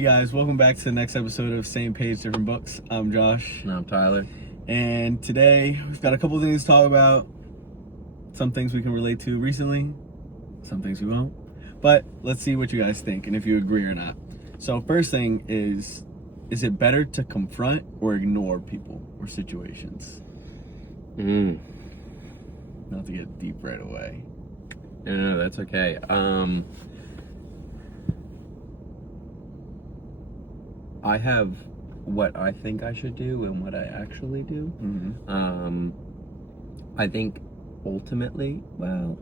Hey guys, welcome back to the next episode of Same Page, Different Books. I'm Josh. And I'm Tyler. And today we've got a couple things to talk about. Some things we can relate to recently, some things we won't. But let's see what you guys think and if you agree or not. So first thing is it better to confront or ignore people or situations? Not to get deep right away. No, that's okay. I have what I think I should do and what I actually do. I think ultimately, well,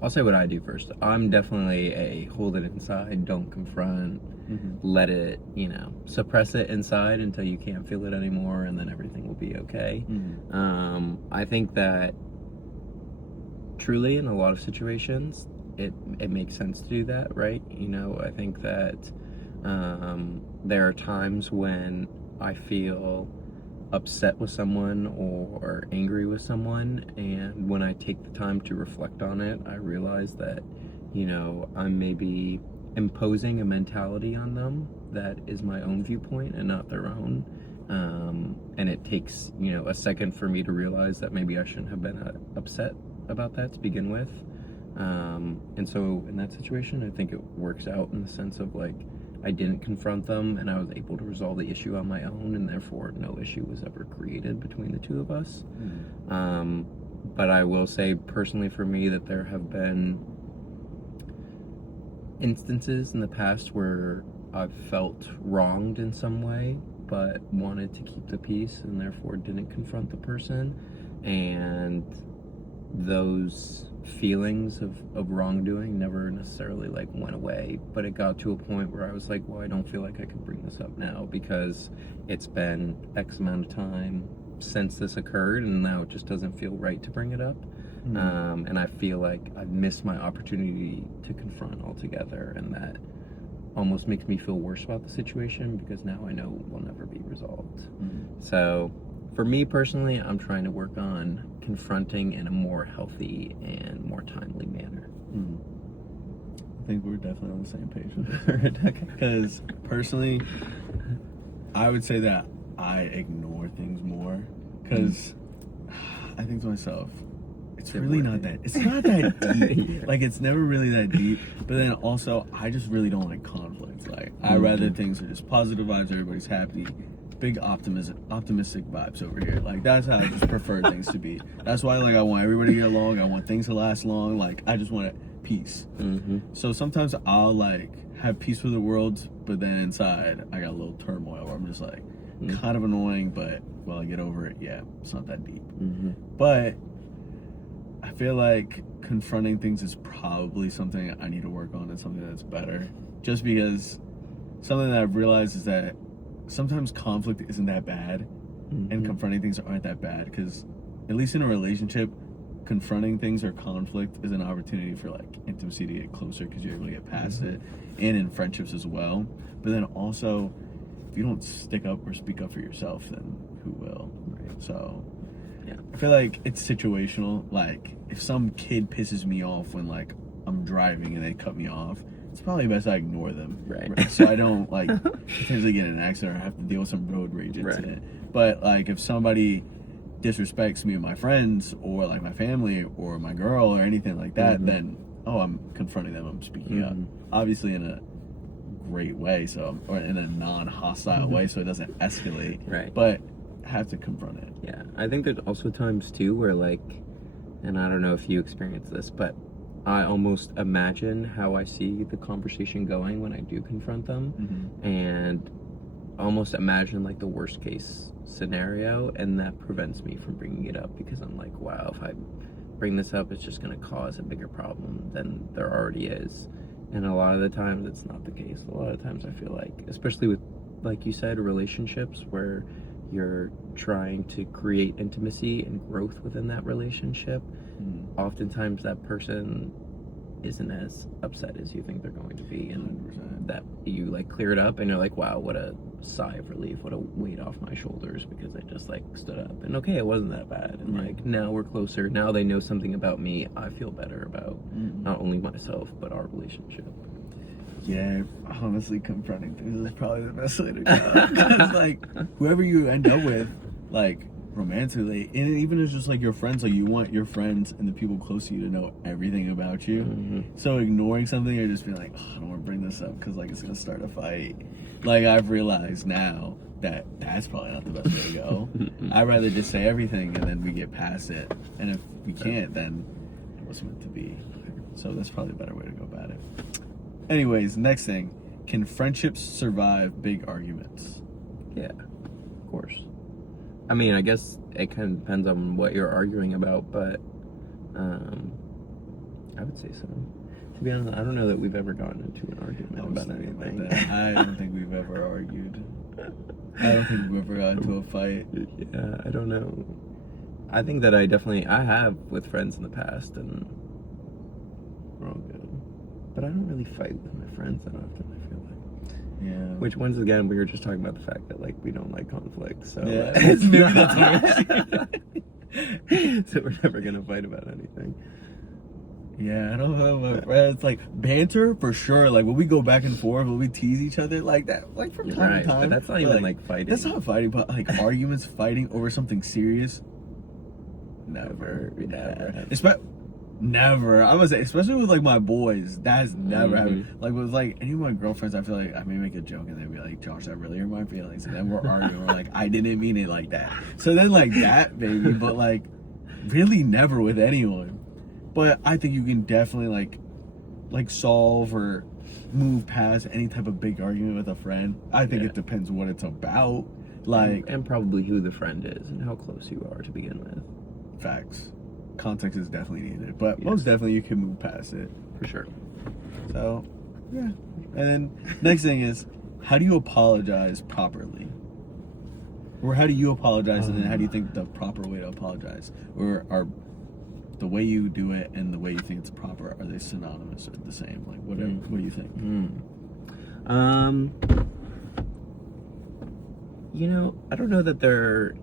I'll say what I do first. I'm definitely a hold it inside, don't confront, let it, suppress it inside until you can't feel it anymore, and then everything will be okay. I think that truly in a lot of situations, it makes sense to do that, right? I think that there are times when I feel upset with someone or angry with someone, and when I take the time to reflect on it, I realize that, I'm maybe imposing a mentality on them that is my own viewpoint and not their own. And it takes, a second for me to realize that maybe I shouldn't have been upset about that to begin with. And so in that situation, I think it works out in the sense of I didn't confront them and I was able to resolve the issue on my own, and therefore no issue was ever created between the two of us. But I will say personally for me that there have been instances in the past where I've felt wronged in some way but wanted to keep the peace and therefore didn't confront the person, and those feelings of wrongdoing never necessarily went away, but it got to a point where I was like, well, I don't feel like I can bring this up now because it's been X amount of time since this occurred, and now it just doesn't feel right to bring it up. And I feel like I've missed my opportunity to confront altogether, and that almost makes me feel worse about the situation because now I know it will never be resolved. So for me personally, I'm trying to work on confronting in a more healthy and more timely manner. I think we're definitely on the same page with this. Because personally, I would say that I ignore things more because I think to myself, it's really not that. It's not that deep. It's never really that deep. But then also, I just really don't like conflict. I rather things are just positive vibes. Everybody's happy. Big optimistic vibes over here. That's how I just prefer things to be. That's why I want everybody to get along. I want things to last long. I just want peace. So sometimes I'll have peace with the world, but then inside I got a little turmoil where I'm just kind of annoying, but while I get over it, yeah, it's not that deep. But I feel like confronting things is probably something I need to work on and something that's better. Just because something that I've realized is that sometimes conflict isn't that bad, and confronting things aren't that bad, because at least in a relationship, confronting things or conflict is an opportunity for intimacy to get closer because you're able to get past it, and in friendships as well. But then also, if you don't stick up or speak up for yourself, then who will, right? So yeah, I feel like it's situational. If some kid pisses me off when I'm driving and they cut me off, it's probably best I ignore them, right? So I don't potentially get in an accident or have to deal with some road rage incident. But if somebody disrespects me and my friends or my family or my girl or anything like that, then I'm confronting them. I'm speaking up, obviously in a great way, or in a non-hostile way, so it doesn't escalate. Right. But I have to confront it. Yeah, I think there's also times too where and I don't know if you experience this, but I almost imagine how I see the conversation going when I do confront them, and almost imagine the worst case scenario, and that prevents me from bringing it up because I'm wow, if I bring this up, it's just going to cause a bigger problem than there already is. And a lot of the times it's not the case. A lot of times I feel especially with, you said, relationships where you're trying to create intimacy and growth within that relationship, oftentimes that person isn't as upset as you think they're going to be, and 100%. That you clear it up and you're wow, what a sigh of relief, what a weight off my shoulders, because I just stood up and okay, it wasn't that bad, and now we're closer, now they know something about me, I feel better about not only myself but our relationship. Yeah, honestly, confronting things is probably the best way to go. Because, like, whoever you end up with, like, romantically, and even if it's just, like, your friends, like, you want your friends and the people close to you to know everything about you. Mm-hmm. So ignoring something or just being like, oh, I don't want to bring this up because, like, it's going to start a fight. Like, I've realized now that that's probably not the best way to go. I'd rather just say everything and then we get past it. And if we can't, then it was meant to be. So that's probably a better way to go about it. Anyways, next thing. Can friendships survive big arguments? Yeah, of course. I mean, I guess it kind of depends on what you're arguing about, but I would say so. To be honest, I don't know that we've ever gotten into an argument about anything. Like that. I don't think we've ever argued. I don't think we've ever got into a fight. Yeah, I don't know. I think that I have with friends in the past, and we're all good. But I don't really fight with my friends that often, I feel like. Yeah. Which, once again, we were just talking about the fact that, like, we don't like conflict, so... Yeah, it's maybe not- that's So we're never gonna fight about anything. Yeah, I don't know my friends. Like, banter, for sure. Like, when we go back and forth, when we tease each other, like that, like, from time to time. But that's not even, like, fighting. That's not fighting, but, like, arguments, fighting over something serious. Never. Never. I would say, especially with, like, my boys, that's never happened. Like, with, like, any of my girlfriends, I feel like I may make a joke and they'd be like, Josh, that really hurt my feelings. And then we're arguing. We're like, I didn't mean it like that. So then, like, that, maybe, but, like, really never with anyone. But I think you can definitely, like solve or move past any type of big argument with a friend. I think it depends what it's about. Like, and probably who the friend is and how close you are to begin with. Facts. Context is definitely needed, but most definitely you can move past it. For sure. So, yeah. And then next thing is, how do you apologize properly? Or how do you apologize, and then how do you think the proper way to apologize? Or are the way you do it and the way you think it's proper, are they synonymous or the same? Like, what do you think? You know, I don't know that there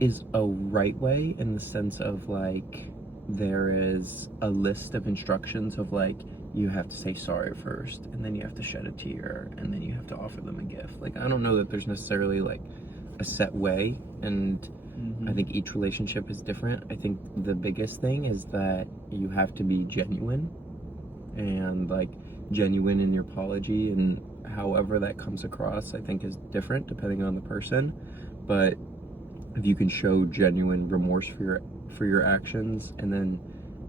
is a right way, in the sense of, like, there is a list of instructions of, like, you have to say sorry first, and then you have to shed a tear, and then you have to offer them a gift. Like, I don't know that there's necessarily, like, a set way, and I think each relationship is different. I think the biggest thing is that you have to be genuine, and, like, genuine in your apology, and however that comes across, I think, is different depending on the person. But if you can show genuine remorse for your actions, and then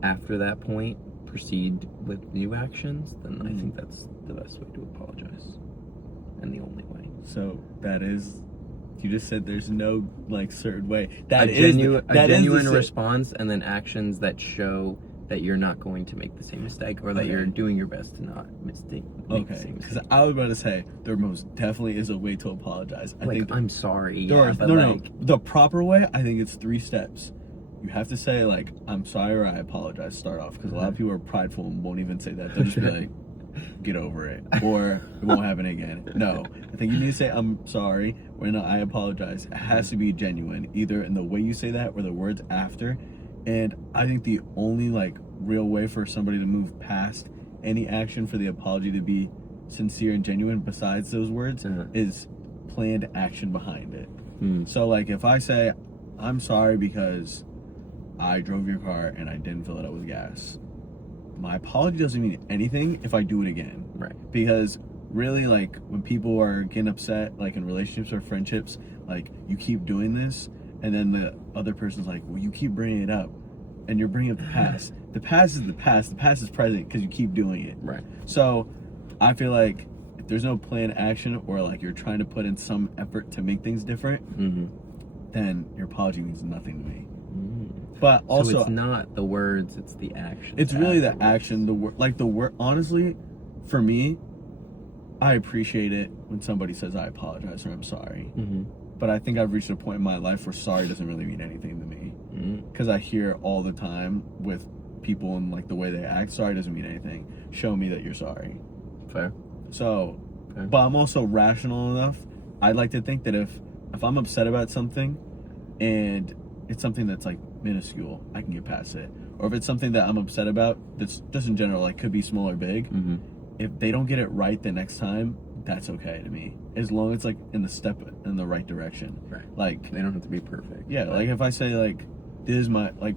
after that point proceed with new actions, then I think that's the best way to apologize, and the only way. So that is, you just said there's no, like, certain way. A genuine response, and then actions that show that you're not going to make the same mistake, or that you're doing your best to not make the same mistake. Because I was about to say, there most definitely is a way to apologize. I think I'm sorry. No. The proper way, I think it's 3 steps. You have to say, like, I'm sorry or I apologize, start off. Because a lot of people are prideful and won't even say that. They'll just be like, get over it, or it won't happen again. No, I think you need to say I'm sorry, or no, I apologize. It has to be genuine, either in the way you say that or the words after. And I think the only, like, real way for somebody to move past any action for the apology to be sincere and genuine, besides those words, is planned action behind it. So, like, if I say I'm sorry because I drove your car and I didn't fill it up with gas, my apology doesn't mean anything if I do it again. Right. Because really, like, when people are getting upset, like in relationships or friendships, like, you keep doing this, and then the other person's like, well, you keep bringing it up, and you're bringing up the past. The past is the past. The past is present because you keep doing it. Right. So I feel like if there's no planned action, or, like, you're trying to put in some effort to make things different, then your apology means nothing to me. But also, so it's not the words, it's the action. It's really the action, the word. Honestly, for me, I appreciate it when somebody says I apologize or I'm sorry. But I think I've reached a point in my life where sorry doesn't really mean anything to me. Because I hear all the time with people and, like, the way they act, sorry doesn't mean anything. Show me that you're sorry. Fair. So, but I'm also rational enough. I'd like to think that if I'm upset about something and it's something that's, like, minuscule, I can get past it. Or if it's something that I'm upset about that's just in general, like, could be small or big, if they don't get it right the next time, that's okay to me, as long as it's like in the step in the right direction. Right. Like, They don't have to be perfect. yeah, like if I say like, this is my like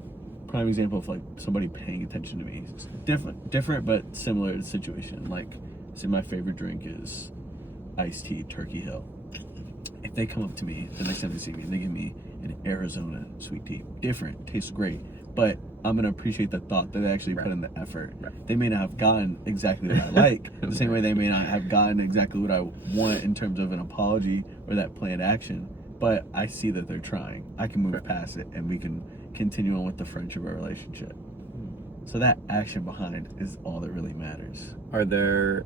prime example of like somebody paying attention to me. It's different but similar to the situation. Like, say my favorite drink is iced tea, Turkey Hill. If they come up to me the next time they see me and they give me an Arizona sweet tea, different, tastes great, but I'm gonna appreciate the thought that they actually put in the effort. Right. They may not have gotten exactly what I like, the same way they may not have gotten exactly what I want in terms of an apology or that planned action, but I see that they're trying. I can move past it and we can continue on with the friendship or relationship. So that action behind is all that really matters. Are there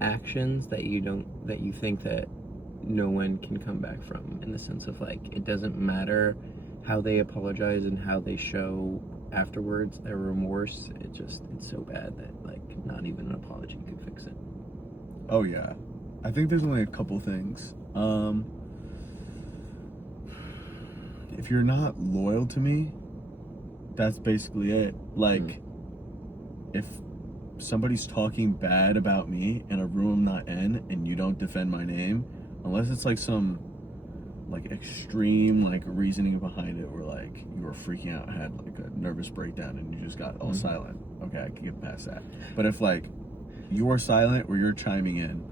actions that you think that no one can come back from, in the sense of like, it doesn't matter how they apologize and how they show afterwards their remorse, it's so bad that like not even an apology could fix it? Oh yeah, I think there's only a couple things. If you're not loyal to me, that's basically it. Like, if somebody's talking bad about me in a room I'm not in and you don't defend my name, unless it's like some like extreme like reasoning behind it, where like you were freaking out, had like a nervous breakdown and you just got all silent, okay, I can get past that. But if like you're silent or you're chiming in,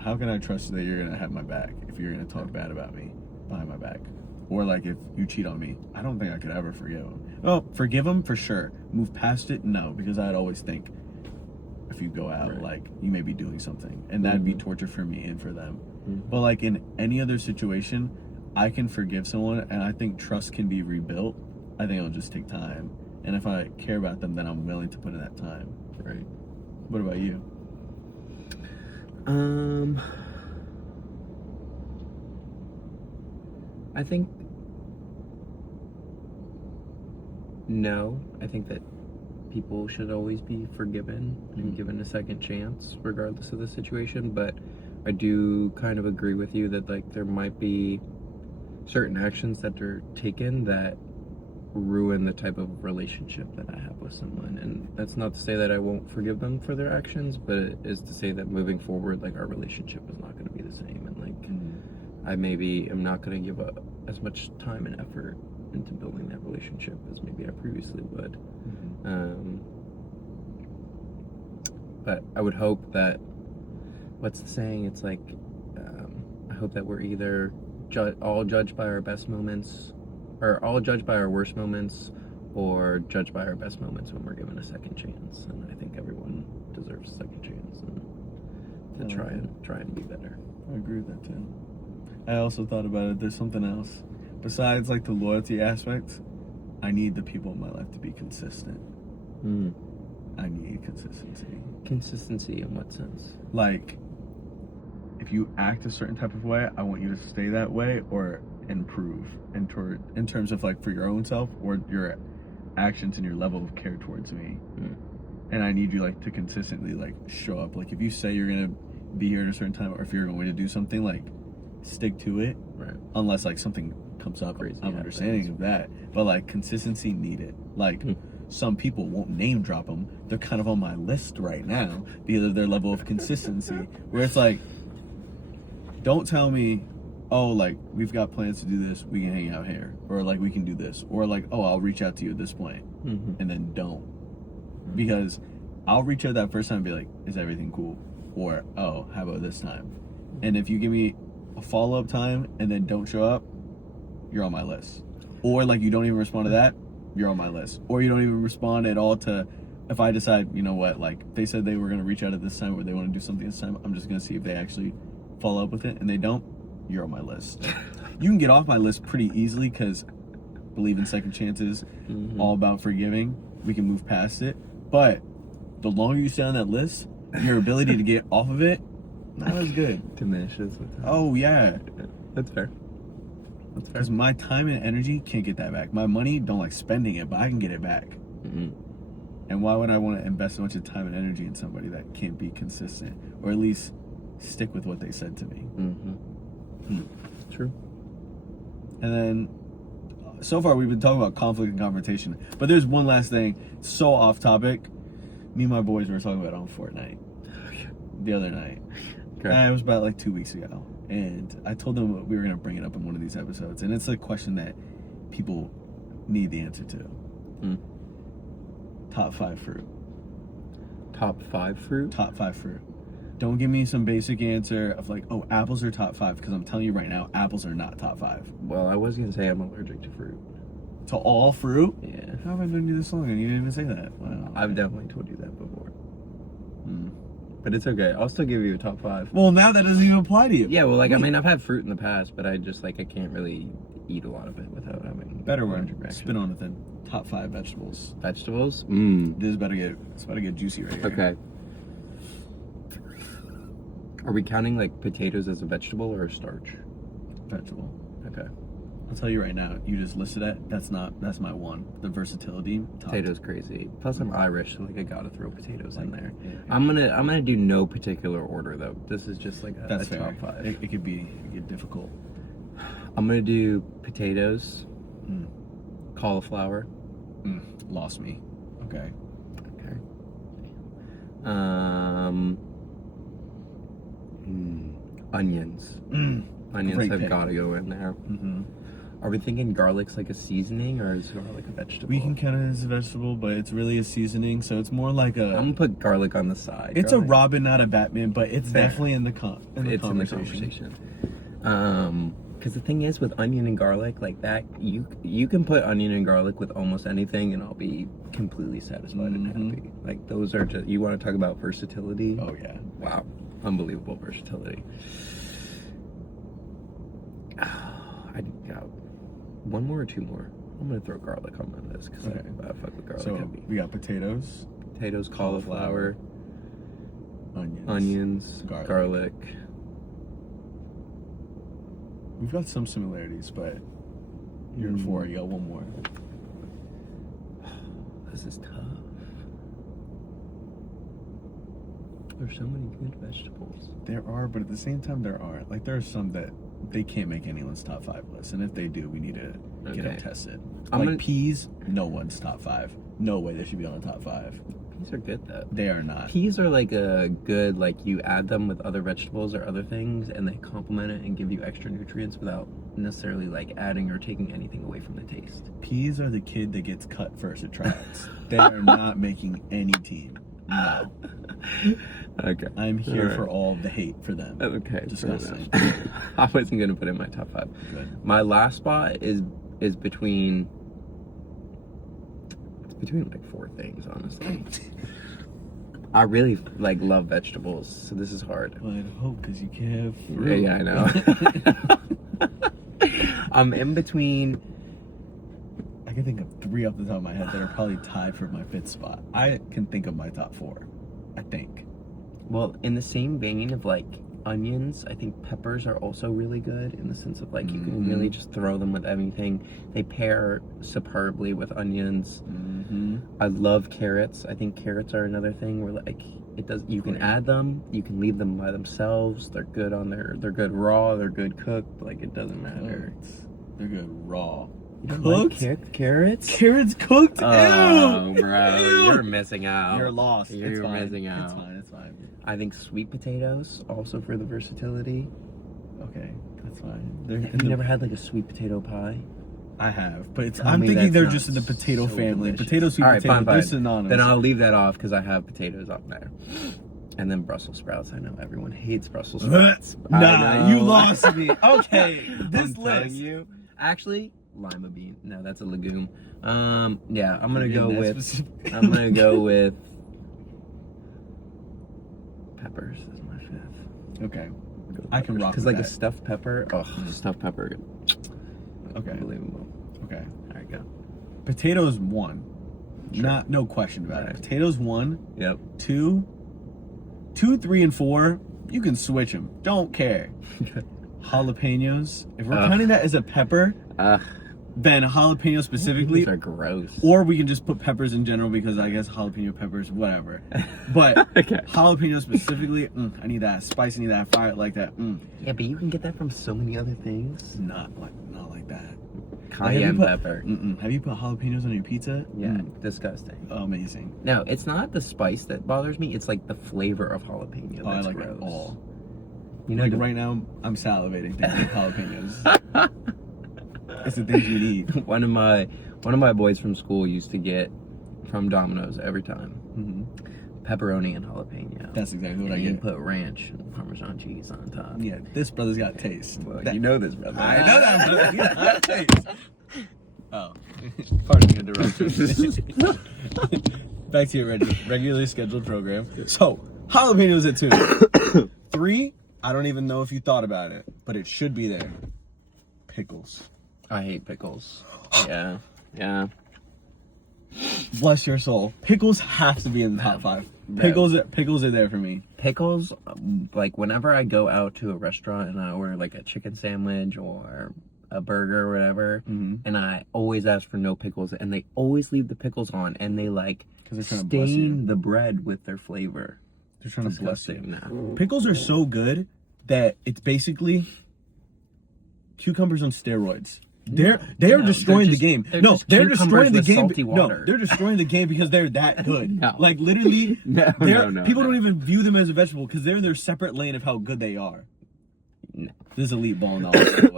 how can I trust that you're gonna have my back if you're gonna talk bad about me behind my back? Or like if you cheat on me, I don't think I could ever forgive him. Well, forgive him for sure. Move past it, no, because I'd always think if you go out, like, you may be doing something, and that'd be torture for me and for them. But like in any other situation, I can forgive someone, and I think trust can be rebuilt. I think it'll just take time, and if I care about them, then I'm willing to put in that time. Right. What about you? I think no. I think that people should always be forgiven and given a second chance, regardless of the situation. But I do kind of agree with you that like there might be certain actions that are taken that ruin the type of relationship that I have with someone. And that's not to say that I won't forgive them for their actions, but it is to say that moving forward, like, our relationship is not going to be the same, and like I maybe am not going to give up as much time and effort into building that relationship as maybe I previously would. But I would hope that, what's the saying? It's like, I hope that we're either all judged by our best moments, or all judged by our worst moments, or judged by our best moments when we're given a second chance. And I think everyone deserves a second chance, and to try and be better. I agree with that too. I also thought about it. There's something else besides like the loyalty aspect. I need the people in my life to be consistent. I need consistency. Consistency in what sense? Like, if you act a certain type of way, I want you to stay that way or improve in terms of like for your own self or your actions and your level of care towards me. And I need you like to consistently like show up. Like, if you say you're gonna be here at a certain time, or if you're going to do something, like, stick to it. Right. Unless like something comes up, Crazy I'm understanding of that. But like, consistency needed. Like, some people won't name drop them. They're kind of on my list right now because of their level of consistency. Where it's like, don't tell me, oh, like, we've got plans to do this, we can hang out here, or like, we can do this, or like, oh, I'll reach out to you at this point, and then don't. Because I'll reach out that first time and be like, is everything cool? Or, oh, how about this time? And if you give me a follow-up time and then don't show up, you're on my list. Or like, you don't even respond to that, you're on my list. Or you don't even respond at all to, if I decide, you know what, like, they said they were going to reach out at this time, or they want to do something this time, I'm just going to see if they actually follow up with it, and they don't, you're on my list. You can get off my list pretty easily because believe in second chances, all about forgiving, we can move past it. But the longer you stay on that list, your ability to get off of it, not as good. Diminishes with time. Oh yeah, That's fair. That's fair. because my time and energy can't get that back. My money, don't like spending it, but I can get it back. And why would I want to invest a bunch of time and energy in somebody that can't be consistent, or at least stick with what they said to me? True. And then, so far we've been talking about conflict and confrontation, but there's one last thing, so off topic, Me and my boys were talking about it on Fortnite the other night. Okay. It was about like 2 weeks ago. And I told them we were going to bring it up in one of these episodes. And it's a question that people need the answer to. Top 5 fruit. Top 5 fruit? Top 5 fruit. Don't give me some basic answer of like, oh, apples are top 5, because I'm telling you right now, apples are not top 5. Well, I was gonna say I'm allergic to fruit. To all fruit? Yeah. How have I known you this long and you didn't even say that? Wow. I've definitely told you that before. But it's okay. I'll still give you a top 5. Well, now that doesn't even apply to you. Yeah, well, like, I mean, I've had fruit in the past, but I just, like, I can't really eat a lot of it without having Better allergic word. reaction. Spin on it then. Top 5 vegetables. Vegetables? This is about to get juicy right here. Okay. Are we counting, like, potatoes as a vegetable or a starch? Vegetable. Okay. I'll tell you right now, you just listed it. That's my one. The versatility. Top. Potatoes crazy. Plus I'm Irish, so like I gotta throw potatoes in there. Yeah. I'm gonna do no particular order though. This is just like That's a fair. top 5. It could get difficult. I'm gonna do potatoes, cauliflower. Lost me. Okay. Okay. Onions. Onions Great have pick. gotta go in there. Are we thinking garlic's like a seasoning or is garlic a vegetable? We can count it as a vegetable, but it's really a seasoning, so it's more like a. I'm gonna put garlic on the side. It's garlic. a Robin, not a Batman, but it's Fair. definitely in the It's conversation. in the conversation. Because the thing is with onion and garlic, like that, you can put onion and garlic with almost anything, and I'll be completely satisfied and happy. Like those are just. You want to talk about versatility? Oh yeah. Wow, unbelievable versatility. I got one more or 2 more. I'm gonna throw garlic on my list because Okay. I fuck with garlic So heavy. we got potatoes, Potatoes, cauliflower, onions, garlic. We've got some similarities, but you're 4. You got one more. This is tough. There's so many good vegetables. There are, but at the same time, there aren't. Like there are some that they can't make anyone's top 5 list, and if they do, we need to get them Okay. tested. I'm Like gonna- peas, no one's top 5. No way they should be on the top 5. Peas are good though. They are not. Peas are like a good, like you add them with other vegetables or other things and they complement it and give you extra nutrients without necessarily like adding or taking anything away from the taste. Peas are the kid that gets cut first at tryouts. They are not making any team. No. Okay. I'm here Alright. for all the hate for them. Okay. Disgusting. fair enough. I wasn't gonna put it in my top 5. Good. My last spot is between like 4 things, honestly. I really like love vegetables, so this is hard. Well, I'd hope because you can't have fruit. Yeah, I know. I'm in between. I can think of 3 off the top of my head that are probably tied for my 5th spot. I can think of my top 4. I think. Well, in the same vein of like onions, I think peppers are also really good in the sense of like you can really just throw them with anything. They pair superbly with onions. I love carrots. I think carrots are another thing where like you can add them, you can leave them by themselves. They're good they're good raw, they're good cooked, like it doesn't matter. They're good raw. You don't Cooked? like carrots? Carrots cooked? Oh, Ew! bro, Ew! you're missing out. You're lost. You're It's fine. missing out. It's fine. It's fine. I think sweet potatoes also for the versatility. Okay, that's fine. Have you never had like a sweet potato pie? I have, but it's, Tell I'm me thinking that's they're not just in the potato so family. delicious. Potato, sweet All right, potato, fine, they're fine. synonymous. Then I'll leave that off because I have potatoes up there. And then Brussels sprouts. I know everyone hates Brussels sprouts. I Nah, know. you lost me. Okay, this I'm telling list. you. Actually, lima bean. No, that's a legume. Yeah, I'm gonna go with. I'm gonna go with peppers as my 5th. Okay, I can rock Because with like a that. stuffed pepper. Oh, stuffed pepper. Okay, Unbelievable. okay. All right, go. Potatoes 1. Sure. No question about Alright. it. Potatoes 1, Yep. 2, 3, and 4. You can switch them. Don't care. Jalapenos. If we're counting that as a pepper, then jalapeno specifically. These are gross. Or we can just put peppers in general because I guess jalapeno peppers, whatever. But Okay. jalapeno specifically, I need that spice, I need that fire like that. Yeah, but you can get that from so many other things. Not like that. Cayenne pepper. Have you put jalapenos on your pizza? Yeah, disgusting. Amazing. No, it's not the spice that bothers me. It's like the flavor of jalapeno. I That's like gross. it all. You know, Like right now, I'm salivating thinking of jalapenos. It's the things you need. one of my boys from school used to get from Domino's every time. Pepperoni and jalapeno. That's exactly what I You get. put ranch and Parmesan cheese on top. Yeah, this brother's got taste. Well, you know this, brother. I know that, brother. He's got taste. Oh, pardon the interruption. Back to your regularly scheduled program. So, jalapenos at 2. 3, I don't even know if you thought about it, but it should be there. Pickles. I hate pickles. Yeah. Bless your soul. Pickles have to be in the top 5. Pickles are there for me. Pickles, like whenever I go out to a restaurant and I order like a chicken sandwich or a burger or whatever, and I always ask for no pickles, and they always leave the pickles on, and they like stain the bread with their flavor. They're trying to bless you. Nah. Pickles are so good that it's basically cucumbers on steroids. They are destroying the game. They're destroying the game. No, they're destroying the game because they're that good. No. Like literally, No, people don't even view them as a vegetable because they're in their separate lane of how good they are. No. This is elite ball knowledge.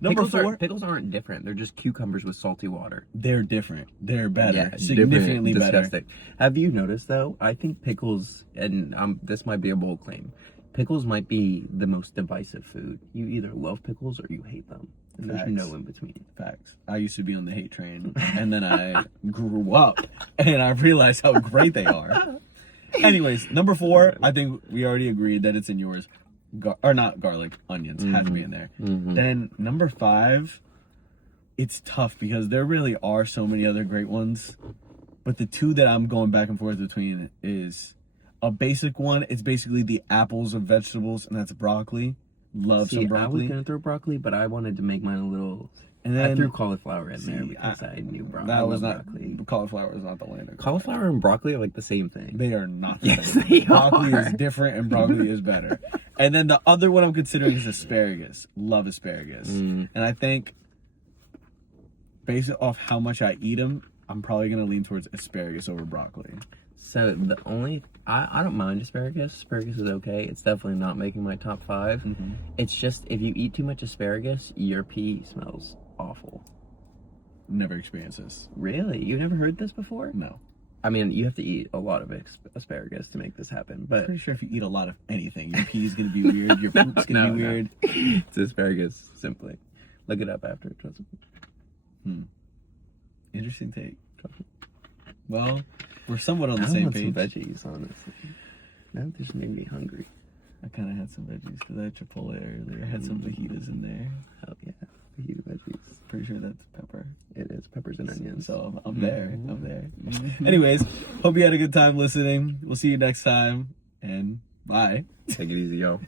Number 4, pickles aren't different. They're just cucumbers with salty water. they're different. They're better. Yeah, significantly better. Disgusting. Have you noticed though? I think pickles, and this might be a bold claim, pickles might be the most divisive food. You either love pickles or you hate them. There's no in between. Facts. I used to be on the hate train, and then I grew up, and I realized how great they are. Anyways, number 4, I think we already agreed that it's in yours. Or not garlic, onions have to be in there. Then number 5, it's tough because there really are so many other great ones, but the 2 that I'm going back and forth between is a basic one. It's basically the apples of vegetables, and that's broccoli. Love some broccoli. I was gonna throw broccoli, but I wanted to make mine a little. And then I threw cauliflower in there because I knew broccoli. That was not broccoli. Cauliflower is not the lane. Cauliflower and broccoli are like the same thing. They are not the Yes, same. they Broccoli are. is different, and broccoli is better. And then the other one I'm considering is asparagus. Love asparagus, and I think based off how much I eat them, I'm probably gonna lean towards asparagus over broccoli. So the only I don't mind asparagus. Asparagus is okay. It's definitely not making my top 5. It's just if you eat too much asparagus, your pee smells awful. Never experienced this. Really? You've never heard this before? No. I mean, you have to eat a lot of asparagus to make this happen. But I'm pretty sure if you eat a lot of anything, your pee is gonna be weird. Your poop's gonna be weird. It's asparagus, simply. Look it up after. Trust me. Interesting take. Well, we're somewhat on the same page. Some veggies, honestly. That just made me hungry. I kind of had some veggies because I had Chipotle earlier. I had some fajitas in there. Hell yeah, fajita veggies. Pretty sure that's pepper. It is peppers and onions. So I'm there. I'm there. Anyways, hope you had a good time listening. We'll see you next time, and bye. Take it easy, yo.